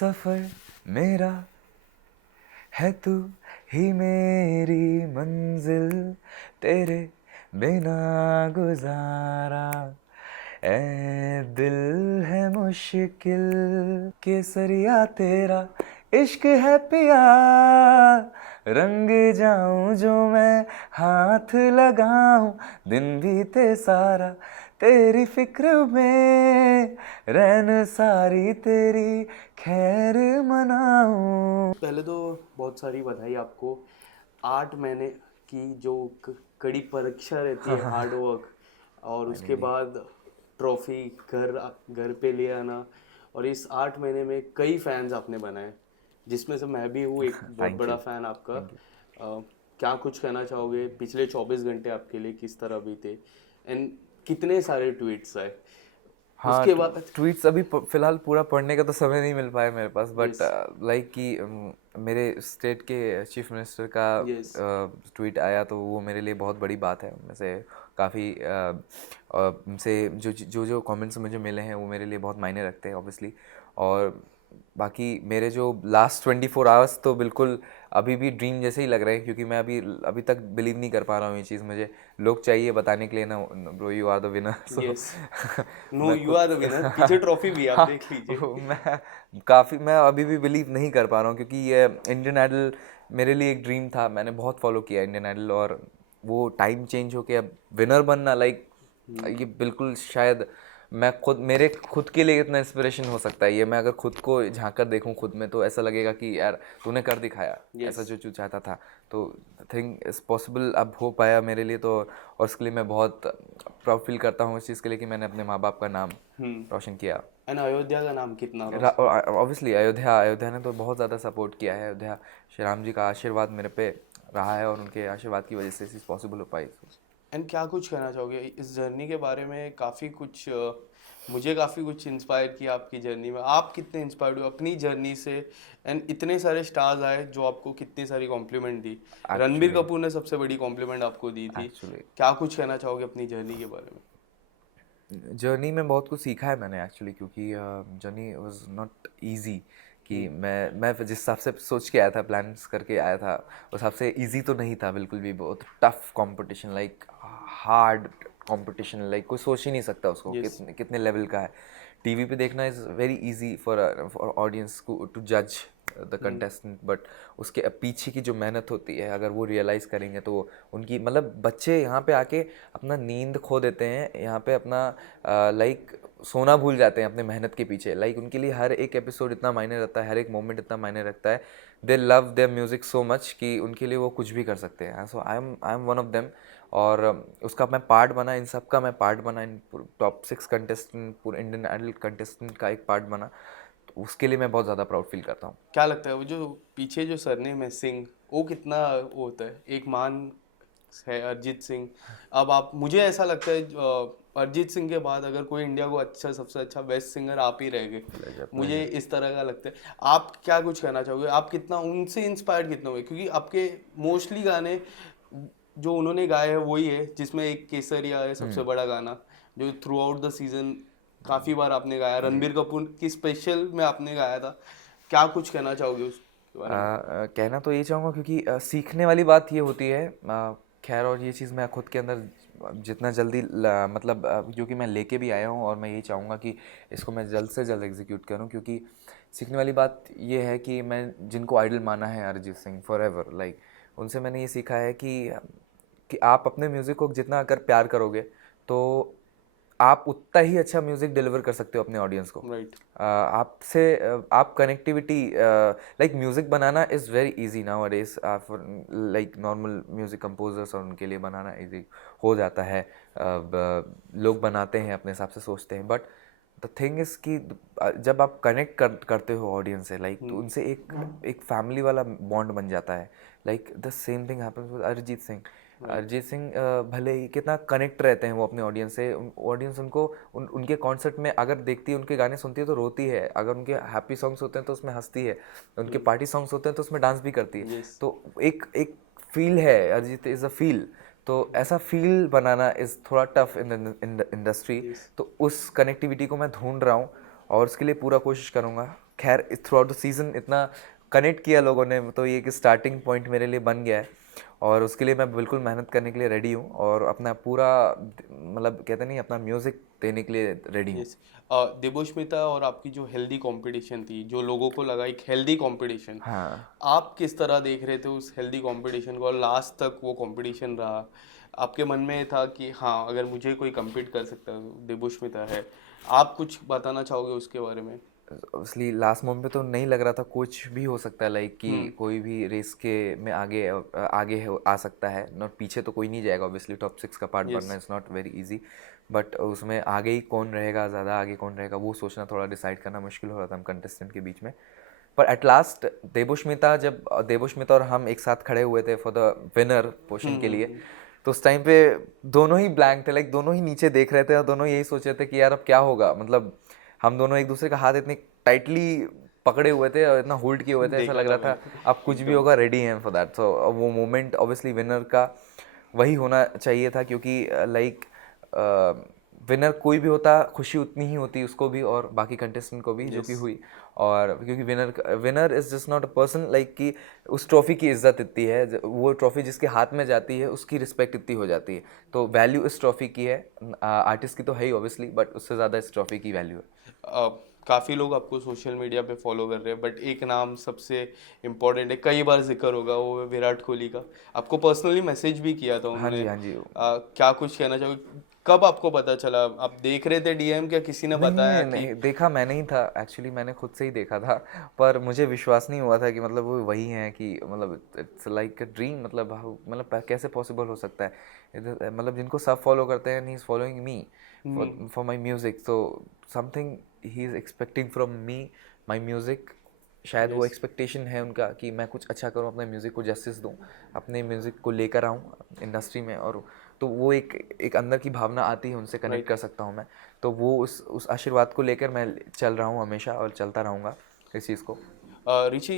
सफर मेरा है तू ही मेरी मंजिल, तेरे बिना गुजारा ए दिल है मुश्किल। केसरिया तेरा इश्क है पिया, रंग जाऊं जो मैं हाथ लगाऊं, दिन बीते सारा तेरी फिक्र में, रैन सारी तेरी खैर मनाऊं। पहले तो बहुत सारी बधाई आपको। 8 महीने की जो कड़ी परीक्षा रहती है, हार्ड वर्क, और उसके बाद ट्रॉफी घर घर पे ले आना, और इस 8 महीने में कई फैंस आपने बनाए, जिसमें से मैं भी हूँ एक बहुत थैंक बड़ा यू। फैन आपका। क्या कुछ कहना चाहोगे, पिछले 24 घंटे आपके लिए किस तरह बीते, एंड कितने सारे ट्वीट्स आए हाँ, उसके बाद? ट्वीट्स अभी फिलहाल पूरा पढ़ने का तो समय नहीं मिल पाया मेरे पास, बट यस, लाइक कि मेरे स्टेट के चीफ मिनिस्टर का यस, ट्वीट आया तो वो मेरे लिए बहुत बड़ी बात है। उनसे काफ़ी उनसे जो कमेंट्स मुझे मिले हैं वो मेरे लिए बहुत मायने रखते हैं ऑब्वियसली। और बाकी मेरे जो लास्ट 24 आवर्स तो बिल्कुल अभी भी ड्रीम जैसे ही लग रहे हैं, क्योंकि मैं अभी तक बिलीव नहीं कर पा रहा हूँ ये चीज़। मुझे लोग चाहिए बताने के लिए ना, bro you are the winner. So yes. No, मैं यू आर द खुद विनर। पीछे ट्रॉफी भी है, आप हाँ, देख लीजिए। मैं अभी भी बिलीव नहीं कर पा रहा हूँ, क्योंकि ये इंडियन आइडल मेरे लिए एक ड्रीम था। मैंने बहुत फॉलो किया इंडियन आइडल, और वो टाइम चेंज होके अब विनर बनना, लाइक ये बिल्कुल शायद मैं मेरे खुद के लिए इतना इंस्पिरेशन हो सकता है ये। मैं अगर खुद को झांक कर देखूं खुद में, तो ऐसा लगेगा कि यार तूने कर दिखाया ऐसा यस। जो तू चाहता था। तो थिंक इज पॉसिबल अब हो पाया मेरे लिए, तो और उसके लिए मैं बहुत प्राउड फील करता हूँ इस चीज़ के लिए कि मैंने अपने माँ बाप का नाम रोशन किया। एंड अयोध्या का नाम कितना रोशन? ऑब्वियसली अयोध्या ने तो बहुत ज़्यादा सपोर्ट किया है। अयोध्या श्री राम जी का आशीर्वाद मेरे पे रहा है, और उनके आशीर्वाद की वजह से चीज़ पॉसिबल हो पाई। एंड क्या कुछ कहना चाहोगे इस जर्नी के बारे में? काफ़ी कुछ मुझे काफ़ी कुछ इंस्पायर किया आपकी जर्नी में। आप कितने इंस्पायर्ड हुए अपनी जर्नी से? एंड इतने सारे स्टार्स आए जो आपको कितनी सारी कॉम्प्लीमेंट दी। रणबीर एक्चुअली कपूर ने सबसे बड़ी कॉम्प्लीमेंट आपको दी थी। एक्चुअली क्या कुछ कहना चाहोगे अपनी जर्नी के बारे में? जर्नी में बहुत कुछ सीखा है मैंने एक्चुअली, क्योंकि जर्नी वाज नॉट इजी। कि मैं जिस हिसाब से सोच के आया था, प्लान्स करके आया था, उस हिसाब से इजी तो नहीं था बिल्कुल भी। बहुत tough competition, like hard competition, like कोई सोच ही नहीं सकता उसको यस। कितने कितने लेवल का है। टीवी पे देखना is very easy for audience to जज द कंटेस्टेंट, बट उसके पीछे की जो मेहनत होती है, अगर वो रियलाइज़ करेंगे तो उनकी मतलब बच्चे यहाँ पे आके अपना नींद खो देते हैं, यहाँ पे अपना लाइक सोना भूल जाते हैं अपने मेहनत के पीछे। लाइक उनके लिए हर एक एपिसोड इतना मायने रखता है, हर एक मोमेंट इतना मायने रखता है। They love their music so much कि उनके लिए वो कुछ भी कर सकते हैं। So I am one of them. और उसका मैं पार्ट बना, इन सब का मैं पार्ट बना, इन टॉप 6 कंटेस्टेंट, पूरे इंडियन आइडल कंटेस्टेंट का एक पार्ट बना। तो उसके लिए मैं बहुत ज़्यादा प्राउड फील करता हूँ। क्या लगता है वो जो पीछे जो सरनेम है सिंह, वो कितना वो होता है? एक मान है अरिजीत सिंह। अब आप, मुझे ऐसा लगता है अरिजीत सिंह के बाद अगर कोई इंडिया को अच्छा, सबसे अच्छा बेस्ट सिंगर आप ही रह गए। प्लेजर मुझे प्लेजर। इस तरह का लगता है। आप क्या कुछ कहना चाहोगे? आप कितना उनसे इंस्पायर्ड कितना हुए? क्योंकि आपके मोस्टली गाने जो उन्होंने गाए हैं वही है, जिसमें एक केसरिया है सबसे बड़ा गाना, जो थ्रू आउट द सीजन काफ़ी बार आपने गाया। जी। रणबीर कपूर की स्पेशल में आपने गाया था। क्या कुछ कहना चाहोगे उसके बारे में? कहना तो ये चाहूँगा, क्योंकि सीखने वाली बात ये होती है। खैर, और ये चीज़ मैं खुद के अंदर जितना जल्दी मतलब क्योंकि मैं लेके भी आया हूँ, और मैं यही चाहूँगा कि इसको मैं जल्द से जल्द एग्जीक्यूट करूँ। क्योंकि सीखने वाली बात ये है कि मैं जिनको आइडल माना है Arijit Singh for ever, like उनसे मैंने ये सीखा है कि आप अपने म्यूज़िक को जितना अगर प्यार करोगे, तो आप उतना ही अच्छा म्यूज़िक डिलीवर कर सकते हो अपने ऑडियंस को। राइट। आपसे आप कनेक्टिविटी, लाइक म्यूज़िक बनाना is very easy nowadays for like normal music composers, और उनके लिए बनाना इजी हो जाता है। लोग बनाते हैं अपने हिसाब से, सोचते हैं, बट द थिंग इज़ कि जब आप कनेक्ट करते हो ऑडियंस से, लाइक तो उनसे एक फैमिली वाला बॉन्ड बन जाता है। Like the same thing happens with Arijit Singh. Arijit Singh भले ही कितना कनेक्ट रहते हैं वो अपने ऑडियंस से। ऑडियंस उनको उनके कॉन्सर्ट में अगर देखती है, उनके गाने सुनती है तो रोती है, अगर उनके हैप्पी सॉन्ग्स होते हैं तो उसमें हंसती है, उनके पार्टी सॉन्ग्स होते हैं तो उसमें डांस भी करती है। यस। तो एक एक फील है, अरिजीत इज़ अ फील। तो ऐसा फील बनाना इज़ थोड़ा tough in the industry. Yes. तो उस कनेक्टिविटी को मैं ढूंढ रहा हूँ, और उसके लिए पूरा कोशिश करूँगा खैर थ्रू आउट द सीज़न इतना कनेक्ट किया लोगों ने, तो ये एक स्टार्टिंग पॉइंट मेरे लिए बन गया है और उसके लिए मैं बिल्कुल मेहनत करने के लिए रेडी हूँ और अपना पूरा मतलब कहते नहीं अपना म्यूज़िक देने के लिए रेडी हूँ। यस। देवोष्मिता और आपकी जो हेल्दी कंपटीशन थी, जो लोगों को लगा एक हेल्दी कंपटीशन, हाँ आप किस तरह देख रहे थे उस हेल्दी कंपटीशन को, और लास्ट तक वो कंपटीशन रहा? आपके मन में था कि हाँ, अगर मुझे कोई compete कर सकता है तो देवोष्मिता है। आप कुछ बताना चाहोगे उसके बारे में? ऑब्वियसली लास्ट मोमेंट पे तो नहीं लग रहा था, कुछ भी हो सकता है लाइक कि हम्म। कोई भी रेस के में आ सकता है, नॉट पीछे तो कोई नहीं जाएगा ऑब्वियसली, टॉप 6 का पार्ट यस। बनना is not very easy, but उसमें आगे ही कौन रहेगा, ज़्यादा आगे कौन रहेगा वो सोचना थोड़ा डिसाइड करना मुश्किल हो रहा था हम कंटेस्टेंट के बीच में। पर एट लास्ट देवोष्मिता और हम एक साथ खड़े हुए थे फॉर द विनर पोर्शन के लिए, हम्म। तो उस टाइम पे दोनों ही ब्लैंक थे, लाइक दोनों ही नीचे देख रहे थे और दोनों यही सोच रहे थे कि यार अब क्या होगा, मतलब हम दोनों एक दूसरे का हाथ इतने टाइटली पकड़े हुए थे और इतना होल्ड किए हुए थे, ऐसा देखा लग था रहा था मैंने। अब कुछ भी एकदम। होगा रेडी हैं फॉर दैट। सो वो मोमेंट ऑब्वियसली विनर का वही होना चाहिए था, क्योंकि लाइक विनर कोई भी होता खुशी उतनी ही होती उसको भी और बाकी कंटेस्टेंट को भी, जो कि यस। हुई। और क्योंकि winner is just not a person, like कि उस ट्रॉफी की इज्जत इतनी है, वो ट्रॉफी जिसके हाथ में जाती है उसकी रिस्पेक्ट इतनी हो जाती है, तो वैल्यू इस ट्रॉफी की है, आर्टिस्ट की तो है ही ऑब्वियसली, बट उससे ज़्यादा इस ट्रॉफी की वैल्यू है। काफ़ी लोग आपको सोशल मीडिया पे फॉलो कर रहे हैं, बट एक नाम सबसे इम्पोर्टेंट है, कई बार जिक्र होगा, वो है विराट कोहली का। आपको पर्सनली मैसेज भी किया था हाँ उन्होंने। जी, हाँ जी। क्या कुछ कहना चाहोगे? कब आपको पता चला? आप देख रहे थे डीएम, क्या किसी ने नहीं बताया नहीं कि? नहीं, देखा मैंने ही था एक्चुअली, मैंने खुद से ही देखा था, पर मुझे विश्वास नहीं हुआ था कि मतलब वो वही हैं, कि मतलब इट्स लाइक अ ड्रीम, मतलब कैसे पॉसिबल हो सकता है, मतलब जिनको सब फॉलो करते हैं, he is following me for my music, so something he is expecting from me, my music. शायद वो यस। एक्सपेक्टेशन है उनका कि मैं कुछ अच्छा करूं, अपने म्यूज़िक को जस्टिस दूं, अपने म्यूज़िक को लेकर आऊं इंडस्ट्री में, और तो वो एक एक अंदर की भावना आती है, उनसे कनेक्ट राइट। कर सकता हूं मैं, तो वो उस आशीर्वाद को लेकर मैं चल रहा हूँ हमेशा और चलता रहूँगा इस चीज़ को। Richie,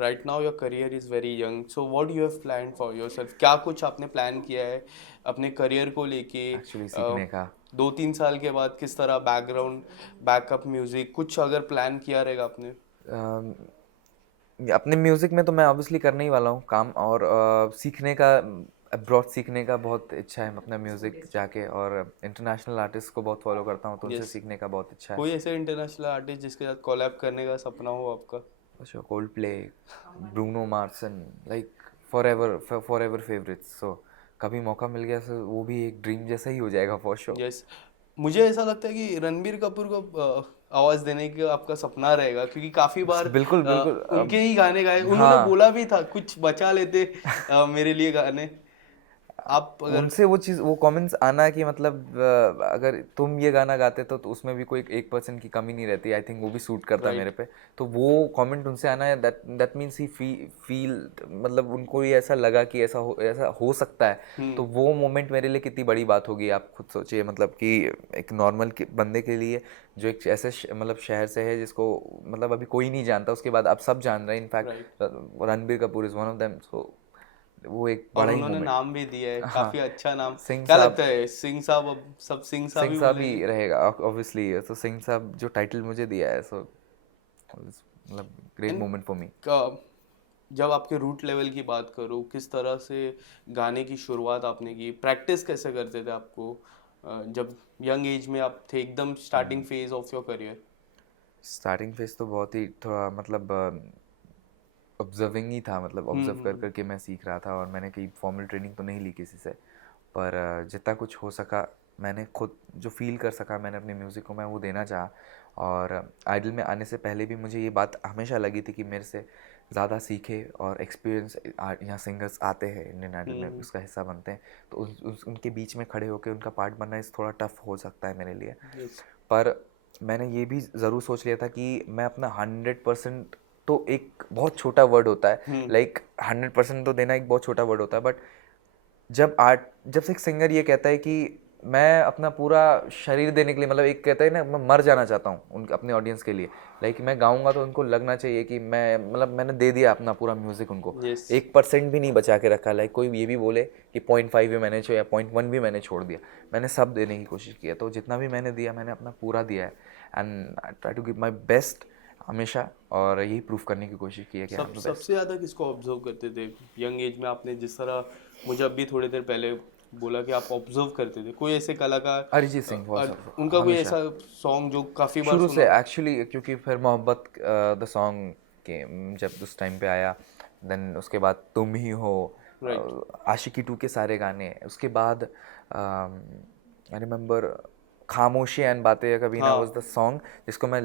right now your career is very young, so what you have plan for yourself? क्या कुछ आपने प्लान किया है अपने करियर को लेके? एक्चुअली सीखने का 2-3 साल के बाद किस तरह बैकग्राउंड, बैकअप म्यूजिक कुछ अगर प्लान किया रहेगा आपने? अम, अपने म्यूज़िक में तो मैं ऑब्वियसली करने ही वाला हूँ काम, और सीखने का, अब्रॉड सीखने का बहुत इच्छा है अपना म्यूज़िक जाके, और इंटरनेशनल आर्टिस्ट को बहुत फॉलो करता हूँ, तो उनसे यस। सीखने का बहुत इच्छा है। कोई ऐसे इंटरनेशनल आर्टिस्ट जिसके साथ कोलैब करने का सपना हो आपका? अच्छा, Coldplay, Bruno Mars, and like forever favourites, so कभी मौका मिल गया तो वो भी एक ड्रीम जैसा ही हो जाएगा फॉर श्योर। यस। मुझे ऐसा लगता है कि रणबीर कपूर को आवाज देने का आपका सपना रहेगा, क्योंकि काफी बार बिल्कुल बिल्कुल उनके ही गाने गाए, उन्होंने हाँ, बोला भी था कुछ बचा लेते मेरे लिए गाने। आप अगर। उनसे वो चीज़, वो कमेंट्स आना कि मतलब अगर तुम ये गाना गाते तो उसमें भी कोई 1% की कमी नहीं रहती, आई थिंक वो भी सूट करता है मेरे राइट। पे, तो वो कमेंट उनसे आना है, दैट मीन्स ही फील, मतलब उनको ये ऐसा लगा कि ऐसा हो सकता है, तो हम्म। वो मोमेंट मेरे लिए कितनी बड़ी बात होगी, आप खुद सोचिए, मतलब कि एक नॉर्मल बंदे के लिए, जो एक ऐसे मतलब शहर से है जिसको मतलब अभी कोई नहीं जानता, उसके बाद आप सब जान रहे हैं, right. In fact Ranbir Kapoor is one of them, so वो एक और बड़ा ही उन्होंने मोमेंट। नाम भी दिया है, हाँ, काफी अच्छा नाम। सिंह क्या साहब। लगता है, सिंह साहब अब सब सिंह साहब सिंह ही साहब बोलेंगे? ही रहेगा ऑब्वियसली, तो सिंह साहब जो टाइटल मुझे दिया है, सो मतलब great end moment for me. जब आपके रूट लेवल की बात करूँ, किस तरह से गाने की शुरुआत आपने की, प्रैक्टिस कैसे करते थे आपको, जब यंग एज में आप थे, एकदम starting phase of your career? Starting phase तो बहुत ही थोड़ा मतलब ऑब्जर्विंग ही था, मतलब ऑब्जर्व कर हम्म। करके मैं सीख रहा था, और मैंने कहीं फॉर्मल ट्रेनिंग तो नहीं ली किसी से, पर जितना कुछ हो सका मैंने खुद जो फील कर सका मैंने अपने म्यूज़िक को मैं वो देना चाहा। और आइडल में आने से पहले भी मुझे ये बात हमेशा लगी थी कि मेरे से ज़्यादा सीखे और एक्सपीरियंस यहाँ सिंगर्स आते हैं इंडियन आइडल में, हम्म। उसका हिस्सा बनते हैं, तो उनके बीच में खड़े होकर उनका पार्ट बनना इस थोड़ा टफ हो सकता है मेरे लिए। यस। पर मैंने ये भी ज़रूर सोच लिया था कि मैं अपना 100%, तो एक बहुत छोटा वर्ड होता है, हम्म। लाइक 100% तो देना एक बहुत छोटा वर्ड होता है, बट जब से एक सिंगर ये कहता है कि मैं अपना पूरा शरीर देने के लिए, मतलब एक कहता है ना, मैं मर जाना चाहता हूँ उनके अपने ऑडियंस के लिए, लाइक मैं गाऊंगा तो उनको लगना चाहिए कि मैं मतलब मैंने दे दिया अपना पूरा म्यूज़िक उनको, यस। 1% भी नहीं बचा के रखा, लाइक कोई ये भी बोले कि 0.5 भी मैंने छोड़ा या 0.1 भी मैंने छोड़ दिया, मैंने सब देने की कोशिश की है, तो जितना भी मैंने दिया मैंने अपना पूरा दिया है, and I try to give my best. हमेशा, और यही प्रूव करने की कोशिश की है कि सबसे ज़्यादा किसको ऑब्जर्व करते थे यंग एज में? आपने जिस तरह मुझे अभी थोड़ी देर पहले बोला कि आप ऑब्जर्व करते थे, कोई ऐसे कलाकार अरिजीत सिंह बहुत उनका कोई हमेशा ऐसा सॉन्ग जो काफ़ी बार शुरू सुना से हो? एक्चुअली, क्योंकि फिर मोहब्बत द सॉन्ग के जब उस टाइम पे आया, देन उसके बाद तुम ही हो, राइट। आशिकी 2 के सारे गाने, उसके बाद आई रिमेंबर खामोशी एंड बातें कभी ना वाज हाँ। द सॉन्ग जिसको मैं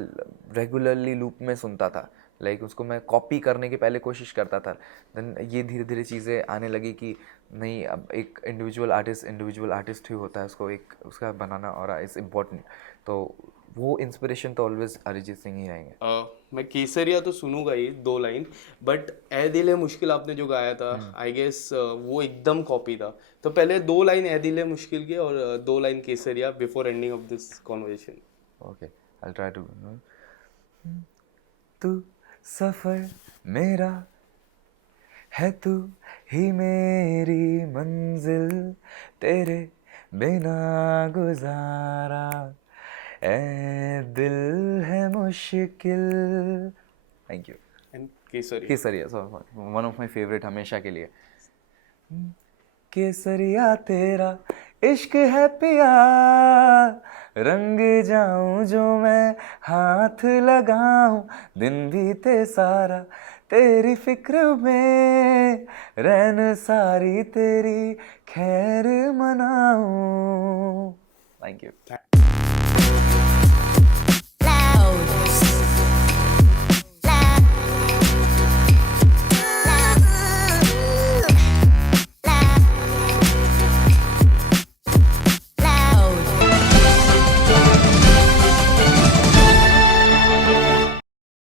रेगुलरली लूप में सुनता था, लाइक उसको मैं कॉपी करने की पहले कोशिश करता था। देन ये धीरे धीरे चीज़ें आने लगी कि नहीं, अब एक इंडिविजुअल आर्टिस्ट ही होता है, उसको एक उसका बनाना और इज़ इम्पोर्टेंट। तो वो इंस्पिरेशन तो ऑलवेज अरिजीत सिंह ही रहेंगे। मैं केसरिया तो सुनूंगा ही 2 लाइन, बट ए दिल है मुश्किल आपने जो गाया था, आई गेस वो एकदम कॉपी था। तो पहले 2 लाइन ए दिल है मुश्किल के और 2 line Kesariya before ending of this conversation. Okay, I try to. तू सफ़र मेरा है, तू ही मेरी मंजिल, तेरे बिना गुजारा ए दिल है मुश्किल। Thank you. And Kesariya. Kesariya one of my favourite हमेशा के लिए। केसरिया तेरा इश्क है पिया, रंग जाऊं जो मैं हाथ लगाऊं, दिन बीते सारा तेरी फिक्र में, रैन सारी तेरी खैर मनाऊं। Thank you.